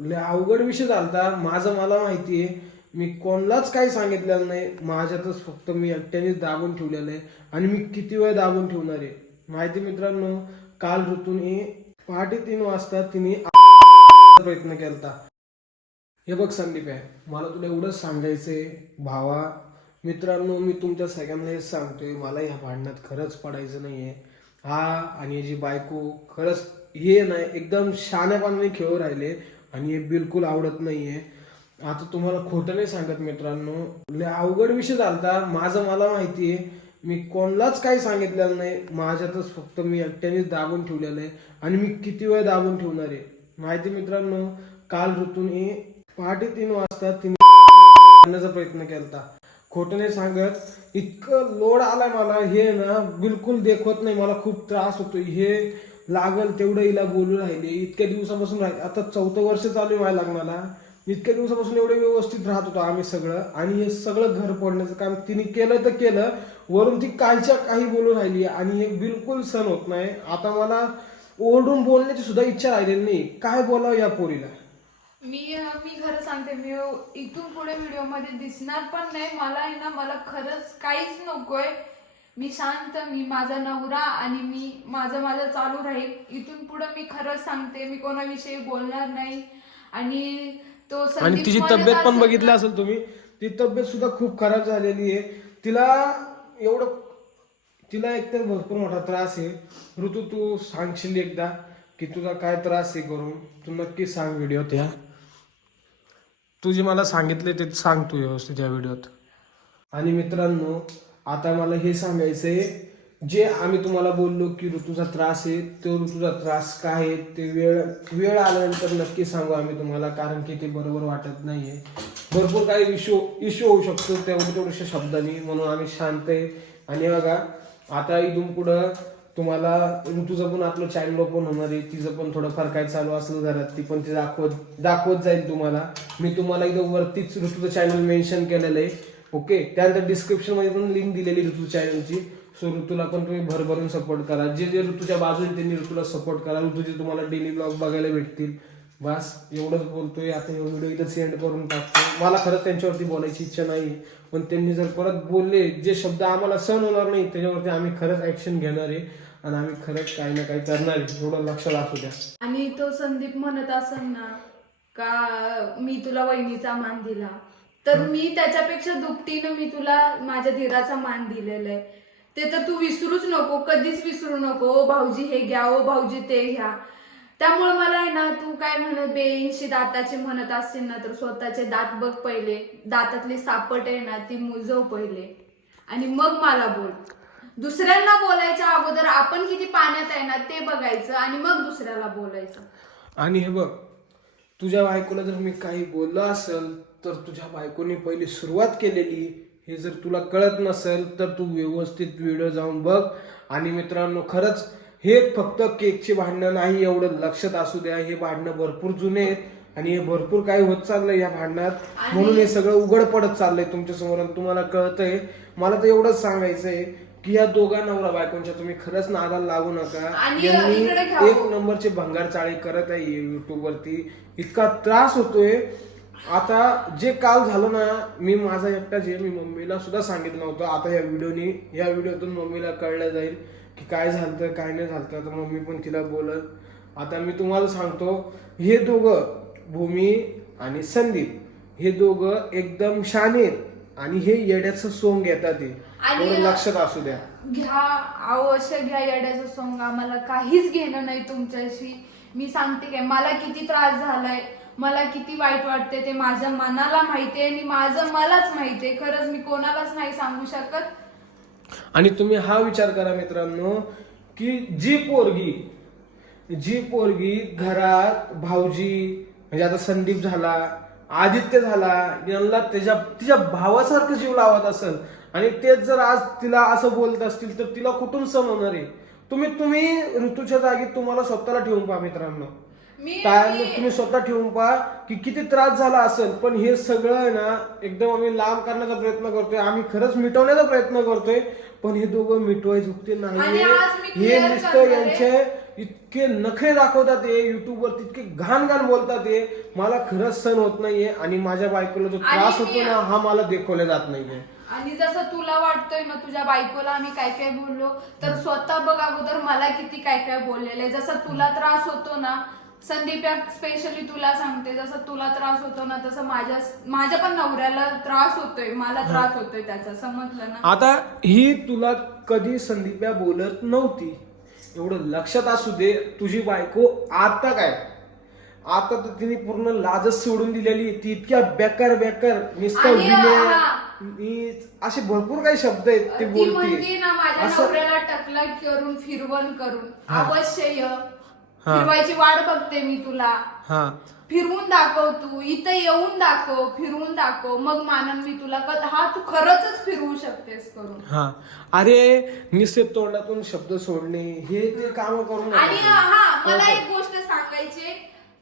लय अवघड विषय झालता. माझं मला माहिती आहे मी कोणालाच काही सांगितलेलं नाही. माझ्यातच फक्त मी एकट्यानेच दाबून ठेवलेलं आहे आणि मी किती वेळ दाबून ठेवणार आहे? माहिती मित्रांनो काल ऋतूने पहाटे तीन वाजता तिने प्रयत्न केलता. हे बघ संदीप आहे मला तुला एवढंच सांगायचंय भावा मित्रांनो मी तुमच्या सगळ्यांना हेच सांगतोय मला ह्या भांडणात खरंच पडायचं नाहीये. हा आणि याची बायको खरंच हे नाही एकदम शहाण्यापणाने खेळू राहिले. आणि हे बिलकुल आवडत नाहीये. आता तुम्हाला खोटं नाही सांगत मित्रांनो. लय अवघड विषय झालता. माझं मला माहिती आहे मी कोणालाच काही सांगितलेलं नाही. माझ्यातच फक्त मी एकट्यानेच दाबून ठेवलेलं आहे. आणि मी किती वेळ दाबून ठेवणार आहे? माहिती मित्रांनो काल ऋतूने पहाटे तीन वाजता तिने करण्याचा प्रयत्न केलता. खोटं नाही सांगत. इतकं लोड आलाय मला. हे ना बिलकुल देखवत नाही. मला खूप त्रास होतो हे लागल तेवढं हिला बोलू राहिले. इतक्या दिवसापासून राहिले आता चौथं वर्ष चालू आहे माझ्या लग्नाला इतक्या दिवसापासून एवढे व्यवस्थित राहत होतो आम्ही सगळं. आणि हे सगळं घर पडण्याचं काम तिने केलं तर केलं. वरून ती कालच्या काही बोलू राहिली आणि हे बिलकुल सण होत नाही. आता मला ओरडून बोलण्याची सुद्धा इच्छा राहिलेली नाही. काय बोलावं या पोरीला? मी मी खरं सांगते मी इथून पुढे व्हिडिओमध्ये दिसणार पण नाही. मला आहे ना मला खरंच काहीच नकोय. मी शांत मी माझा नवरा आणि मी माझं माझं चालू राहील. इथून पुढे मी खरंच सांगते मी कोणाविषयी बोलणार नाही. आणि तो आणि तिची तब्येत पण बघितली असेल तुम्ही ती तब्येत सुद्धा खूप खराब झालेली आहे. तिला एवढं तिला एकतर भरपूर मोठा त्रास आहे. ऋतू तू सांगशील एकदा की तुझा काय त्रास आहे करून? तू नक्की सांग व्हिडिओत ह्या तू जे मला सांगितले ते सांग तू व्यवस्थित या व्हिडिओत आणि मित्रांनो आता मला हे सांगायचं आहे जे आम्ही तुम्हाला बोललो की ऋतूचा त्रास आहे तो ऋतूचा त्रास काय आहे ते वेळ वेळ आल्यानंतर नक्की सांगू आम्ही तुम्हाला कारण की ते बरोबर वाटत नाही आहे भरपूर काही इश्यू इश्यू होऊ शकतो तेवढं थोड्याशा शब्दांनी म्हणून आम्ही शांत आहे. आणि बघा आता इथून पुढं तुम्हाला ऋतूचं पण आपलं चॅनल ओपन होणार आहे तिचं पण थोडंफार काय चालू असेल घरात ती पण ते दाखवत दाखवत जाईल तुम्हाला. मी तुम्हाला एकदम वरतीच ऋतूचं चॅनल मेन्शन केलेलं आहे. ओके त्यानंतर डिस्क्रिप्शनमध्ये पण लिंक दिलेली ऋतू चॅनलची सो ऋतूला पण तुम्ही भरभरून सपोर्ट करा. जे जे ऋतूच्या बाजूने त्यांनी ऋतूला सपोर्ट करा. ऋतूचे तुम्हाला डेली ब्लॉग बघायला भेटतील. बस एवढंच बोलतोय. आता हे व्हिडिओ इथं सेंड करून टाकतो. मला खरंच त्यांच्यावरती बोलायची इच्छा नाही पण त्यांनी जर परत बोलले जे शब्द आम्हाला सहन होणार नाही त्याच्यावरती आम्ही खरंच ऍक्शन घेणार आहे. आणि आम्ही खरंच काही ना काही करणार आहे. एवढं लक्षात असू द्या. आणि तो संदीप म्हणत असेल ना का मी तुला वहिनीचा मान दिला. तर मी त्याच्यापेक्षा दुपटीनं मी तुला माझ्या धीराचा मान दिलेला आहे ते तर तू विसरूच नको कधीच विसरू नको. ओ भाऊजी हे घ्या ओ भाऊजी ते घ्या. त्यामुळे मला आहे ना तू काय म्हणत बेऐंशी दाताचे म्हणत असतील ना तर स्वतःचे दात बघ पहिले. दातातली सापट आहे ना ती मुजव पहिले. आणि मग मला बोल. दुसऱ्यांना बोलायच्या अगोदर आपण किती पाण्यात आहे ना ते बघायचं आणि मग दुसऱ्याला बोलायचं. आणि हे बघ तुझ्या बायकोला जर मी काही बोललो असेल तर तुझ्या बायकोने पहिली सुरुवात केलेली हे जर तुला कळत नसेल तर तू व्यवस्थित व्हिडिओ जाऊन बघ. आणि मित्रांनो खरंच हे फक्त केकची भांडणं नाही एवढं लक्षात असू द्या. हे भांडणं भरपूर जुने आहेत आणि हे भरपूर काही होत चाललंय या भांडणात. म्हणून हे सगळं उघड पडत चाललंय तुमच्यासमोर आणि तुम्हाला कळतंय. मला तर एवढंच सांगायचंय की या दोघा नवरा बायकोंच्या तुम्ही खरंच नादाला लागू नका. यांनी. एक नंबरचे भंगार चाळी करत आहे युट्यूब वरती. इतका त्रास होतोय. आता जे काल झालं ना मी माझा एकटाच आहे मी मम्मीला सुद्धा सांगितलं नव्हतं. आता या व्हिडिओनी या व्हिडिओतून मम्मीला कळलं जाईल की काय झालं काय नाही झालं तर मम्मी पण तिला बोलत आता मी तुम्हाला सांगतो हे दोघं भूमी आणि संदीप हे दोघं एकदम शाने आणि हे येड्याचं सोंग येतात ते. आणि- एवढं लक्षात असू द्या. घ्या अवश्य घ्या येड्याचं सॉंग आम्हाला काहीच घेणं नाही तुमच्याशी. मी सांगते काय मला किती त्रास झालाय. मला किती वाईट वाटते ते माझ्या मनाला माहितीये आणि माझं मलाच माहितीये. खरंच मी कोणालाच नाही सांगू शकत. आणि तुम्ही हा विचार करा मित्रांनो की जी पोरगी जी पोरगी घरात भाऊजी म्हणजे आता संदीप झाला आदित्य झाला यांना त्याच्या तिच्या भावासारखं जीव लावत असेल आणि तेच जर आज तिला असं बोलत असतील तर तिला कुठून सण होणार आहे? तुम्ही तुम्ही ऋतूच्या जागी तुम्हाला स्वतःला ठेवून पहा मित्रांनो. तुम्ही स्वतः ठेवून पहा की किती त्रास झाला असेल पण हे सगळं आहे ना एकदम आम्ही लांब करण्याचा प्रयत्न करतोय. आम्ही खरंच मिटवण्याचा प्रयत्न करतोय पण हे दोघं मिटवाय झुकते नाही हे आहे. यांचे इतके नखे दाखवतात ते युट्यूबवर इतके घाण घाण बोलतात ते मला खरंच सण होत नाहीये आणि माझ्या बायकोला जो त्रास होतो ना हा मला दाखवला जात नाहीये. आणि जसं तुला वाटतोय ना तुझ्या बायकोला आम्ही काय काय बोललो तर स्वतः बघ अगोदर मला किती काय काय बोललेलं आहे. जसं तुला त्रास होतो ना संदीप स्पेशली तुला सांगते जसं तुला त्रास होतो ना तसं माझ्या माझ्या पण नवऱ्याला त्रास होतोय मला त्रास होतोय त्याचा समजलं ना आता ही तुला कधी संदीप्या बोलत नव्हती एवढं लक्षात असू दे तुझी बायको आता काय आता तर तिने पूर्ण लाजच सोडून दिलेली आहे. ती इतक्या बेकार बेकार नुसतं आणि, विनय. नीच, असे भरपूर काही शब्द आहेत ते ती म्हणते बोलते ना माझ्या असं नवऱ्याला टकला करून फिरवण करून हा. अवश्य य. हा. फिरवायची वाट बघते मी तुला. हा. फिरवून दाखव तू. इथं येऊन दाखव फिरवून दाखव. मग मानन मी तुला कध हा तू खरंच फिरवू शकतेस करून. हा. अरे निश्चित तोंडातून शब्द सोडणे हे ते काम करू नका. आणि. हा मला? एक गोष्ट सांगायची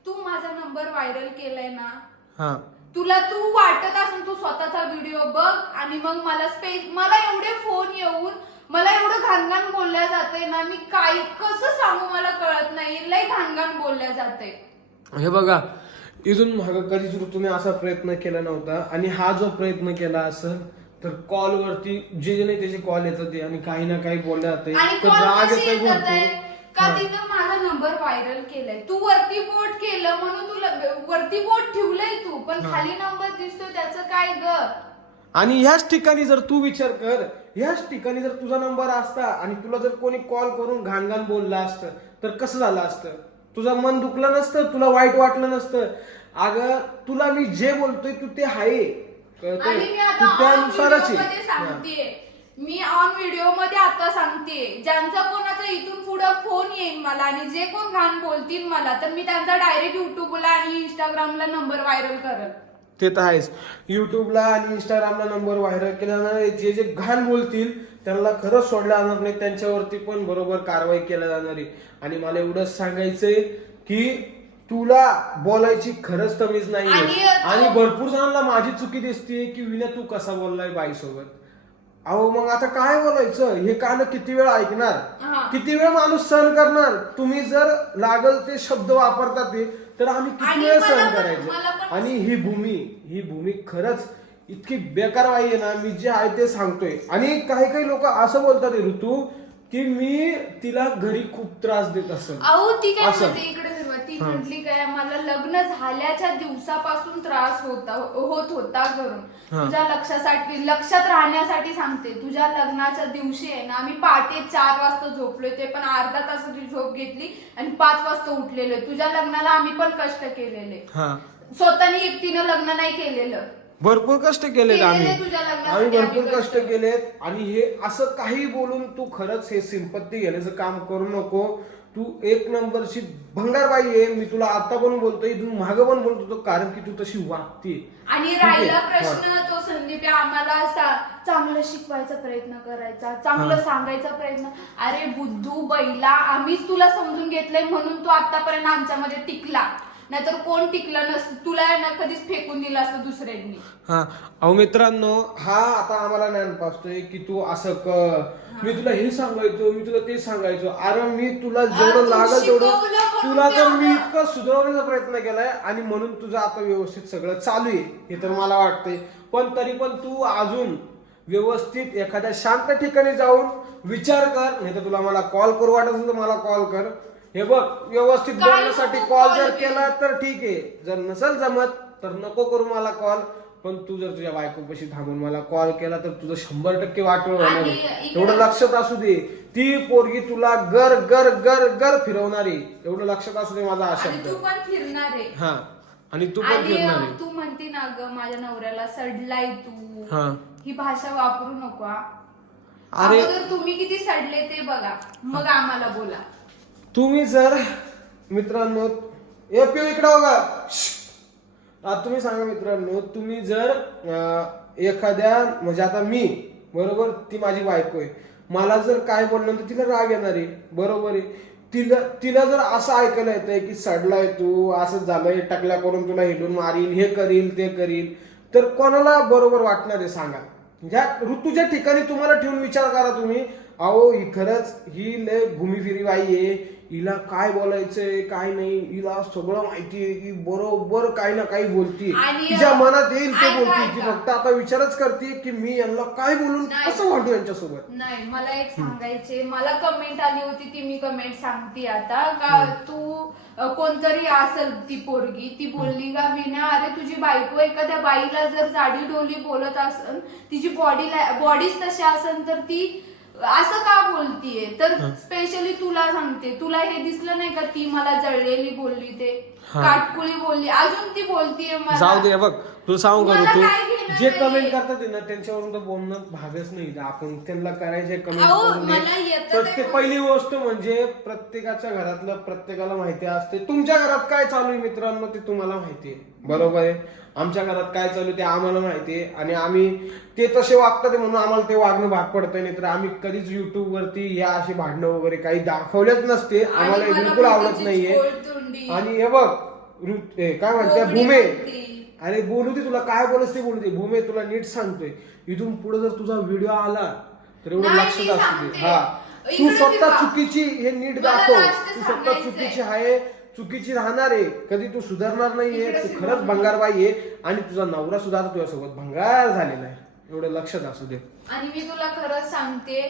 तू माझा नंबर व्हायरल केलाय ना? हा. तुला तू वाटत असेल तू स्वतःचा व्हिडिओ बघ आणि मग मला स्पेस मला एवढे फोन येऊन मला एवढं घाणघाण बोलल्या जाते ना मी काय कसं सांगू मला कळत नाही लय घाणघाण बोलल्या जाते हे बघा इथून माग कधीच ऋतूने असा प्रयत्न केला नव्हता आणि हा जो प्रयत्न केला असेल तर कॉल वरती जे जे नाही त्याचे कॉल येतात ते आणि काही ना काही बोलले जाते आणि तर कॉल राग कशी येतोय येतात आहे? भरपूर का. तिथं माझा नंबर व्हायरल केलाय तू वरती बोट केलं म्हणून तुला वरती बोट ठेवलंय तू पण. खाली नंबर दिसतोय त्याचं काय ग आणि ह्याच ठिकाणी जर तू विचार कर ह्याच ठिकाणी जर तुझा नंबर असता आणि तुला जर कोणी कॉल करून घाण घाण बोललं असतं तर कसं झालं असतं? तुझं मन दुखलं नसतं तुला वाईट वाटलं नसतं. अगं तुला मी जे बोलतोय तू ते आहे. तू त्यानुसारच मी ऑन व्हिडिओमध्ये आता सांगते ज्यांचा कोणाचा इथून पुढे फोन येईल मला आणि जे कोण घाण बोलतील मला तर मी त्यांचा डायरेक्ट युट्यूबला आणि इंस्टाग्रामला नंबर व्हायरल करल. ते तर आहेच. युट्यूबला आणि इंस्टाग्रामला नंबर व्हायरल केला जाणार आहे. जे जे घाण बोलतील त्यांना खरंच सोडलं जाणार नाही. त्यांच्यावरती पण बरोबर कारवाई केल्या जाणार. आहे आणि मला एवढंच सांगायचंय की तुला बोलायची खरंच तमीज नाही आणि भरपूर जणांना माझी चुकी दिसते की विना तू कसा बोललाय बाईसोबत? अहो मग आता काय बोलायचं? हे कान किती वेळ ऐकणार. किती वेळ माणूस सहन करणार? तुम्ही जर लागल ते शब्द वापरतात ते तर आम्ही किती वेळ सहन करायचं? आणि ही भूमी ही भूमी खरंच इतकी बेकार वाई आहे ना मी जे आहे ते सांगतोय. आणि काही काही लोक असं बोलतात ऋतू की मी तिला घरी खूप त्रास देत असं. ती हा. म्हटली काय मला लग्न झाल्याच्या दिवसापासून त्रास होता होत होता. घरून. तुझ्या लक्षासाठी लक्षात राहण्यासाठी सांगते. तुझ्या लग्नाच्या दिवशी आहे ना आम्ही पहाटे चार वाजता झोपलोय ते पण अर्धा तासाची झोप घेतली आणि पाच वाजता उठलेलो. तुझ्या लग्नाला आम्ही पण कष्ट केलेले. हा. स्वतःने एकटीनं लग्न नाही केलेलं. भरपूर कष्ट केलेत केलेले आम्ही. तुझ्या लग्नासाठी आम्ही भरपूर कष्ट. कष्ट केलेत. आणि हे असं काही बोलून तू खरंच हे सिंपत्ती घेण्याचं काम करू नको. तू एक नंबरची भंगारबाई आहे. मी तुला आता पण बोलतोय तू मागं पण बोलत होतो कारण की तू तशी वागते आणि. राहिला. प्रश्न तो संदीप आम्हाला सा- चांगलं शिकवायचा प्रयत्न करायचा चांगलं सांगायचा प्रयत्न. अरे बुद्धू बैला आम्हीच तुला समजून घेतलंय म्हणून तू आतापर्यंत आमच्यामध्ये टिकला. नाहीतर कोण टिकलं नसतं तुला आहे ना कधीच फेकून दिलं असतं दुसऱ्यांनी. हा अहो मित्रांनो हा आता आम्हाला ज्ञान पाचतोय की तू असं कर. मी तुला हे सांगायचो मी तुला ते सांगायचो. अरे मी तुला जेवढं तू लागल तेवढं शिकवलं तुला तर मी इतकं सुधारण्याचा प्रयत्न केलाय आणि म्हणून तुझं आता व्यवस्थित सगळं चालू आहे हे तर मला वाटतंय. पण तरी पण तू अजून व्यवस्थित एखाद्या शांत ठिकाणी जाऊन विचार कर नाही तर तुला मला कॉल करू वाटत असेल तर मला कॉल कर. हे बघ व्यवस्थित काय बोलण्यासाठी नको कॉल जर? केला तर ठीक आहे. जर नसेल जमत तर नको करू मला कॉल पण तू जर तुझ्या बायकोपाशी थांबून मला कॉल केला तर तुझं शंभर टक्के वाटोळ होणार आणि आहे. इकडे- एवढं लक्षात असू दे. ती पोरगी तुला गर गर गर गर फिरवणारी एवढं लक्षात असू दे माझा हा आणि शब्द तू पण फिरणार आहे. हा. आणि तू पण आणि फिरणार आहे. तू म्हणती ना ग माझ्या नवऱ्याला सडलाय तू. हा. ही भाषा वापरू नको हा. अरे अगोदर तुम्ही किती सडले ते बघा. मग आम्हाला बोला. तुम्ही जर मित्रांनो ए पिऊ इकडे बघा आता तुम्ही सांगा मित्रांनो तुम्ही जर एखाद्या म्हणजे आता मी बरोबर ती माझी बायको आहे. मला जर काय बोललं तर तिला राग येणार आहे. बरोबर आहे. तिला तिला जर असं ऐकायला येतंय की सडलाय तू असं झालंय टकल्या करून तुला हिडून मारील हे करील ते करील तर कोणाला बरोबर वाटणार आहे सांगा. ज्या ऋतूच्या ठिकाणी तुम्हाला ठेवून विचार करा तुम्ही अहो ही खरंच ही लय घुमीफिरी बाई आहे. हिला काय बोलायचंय काय नाही हिला सगळं माहितीये की बरोबर काही ना काही बोलतीये आणि- तिच्या मनात येईल ते ऐका, बोलते ती ऐका. फक्त आता विचारच करते की मी यांना काय बोलून नाही. कसं वाटू यांच्यासोबत? नाही मला एक सांगायचे मला कमेंट आली होती ती मी कमेंट सांगते आता. का तू अ, कोणतरी असेल ती पोरगी ती बोलली का विना अरे तुझी बायको एखाद्या बाईला जर जाडी डोली बोलत असन तिची बॉडी बॉडीच तशी असन तर ती असं का बोलतीये? तर स्पेशली तुला सांगते. तुला हे दिसलं नाही का ती मला जळलेली बोलली ते. काटकुळी बोलली. अजून ती बोलतीये मला. जाऊ दे बघ तुला सांगू का मला तू काय घेणं जे नाही. कमेंट करतात ना त्यांच्यावरून तर बोलणं भागच नाही. आपण त्यांना करायचे कमेंट अहो, येतं ते प्रत्येक पहिली गोष्ट म्हणजे प्रत्येकाच्या घरातलं प्रत्येकाला माहिती असते. तुमच्या घरात काय चालू आहे मित्रांनो ते तुम्हाला माहिती आहे. बरोबर आहे? आमच्या घरात काय चालू आहे ते आम्हाला माहिती आहे. आणि आम्ही ते तसे वागतात म्हणून आम्हाला ते वागणं भाग पडतंय. नाही तर आम्ही कधीच युट्यूब वरती या अशी भांडणं वगैरे काही दाखवलेच नसते. आम्हाला हे मला बिलकुल आवडत नाहीये. आणि हे बघ ऋत- हे काय म्हणते? कोंबडी भूमे. म्हणती. अरे बोलू दे तुला काय बोलस ते बोलू दे भूमे तुला नीट सांगतोय. इथून पुढे जर तुझा व्हिडिओ आला तर एवढं नाही, लक्षात मी असू दे. सांगते. हा. तू इकडे स्वतः. चुकीची हे नीट मला दाखव. last तू स्वतः सांगायचंय. चुकीची आहे चुकीची राहणार आहे. कधी तू सुधारणार नाहीये. इकडे तू. खरंच भंगारबाई आहे. आणि तुझा नवरा सुद्धा आता तुझ्यासोबत भंगार झालेला आहे. एवढं लक्षात असू दे. आणि मी तुला खरंच सांगते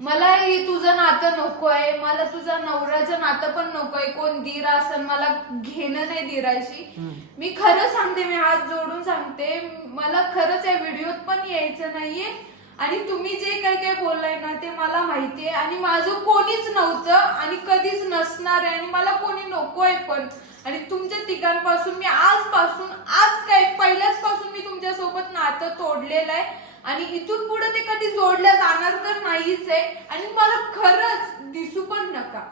मला हे तुझं नातं नको आहे मला तुझं नवऱ्याचं नातं पण नको आहे कोण धीर असन मला घेणं नाही धीराशी मी खरं सांगते मी हात जोडून सांगते मला खरंच या व्हिडिओत पण यायचं नाहीये. आणि तुम्ही जे काही काही बोललाय ना ते मला माहितीये. आणि माझं कोणीच नव्हतं आणि कधीच नसणार आहे आणि मला कोणी नकोय पण. आणि तुमच्या तिघांपासून मी आजपासून आज काय पहिल्याच पासून मी तुमच्यासोबत नातं तोडलेलं आहे. आणि इथून पुढे ते कधी जोडलं जाणार तर नाहीच आहे. आणि मला खरंच दिसू पण नका.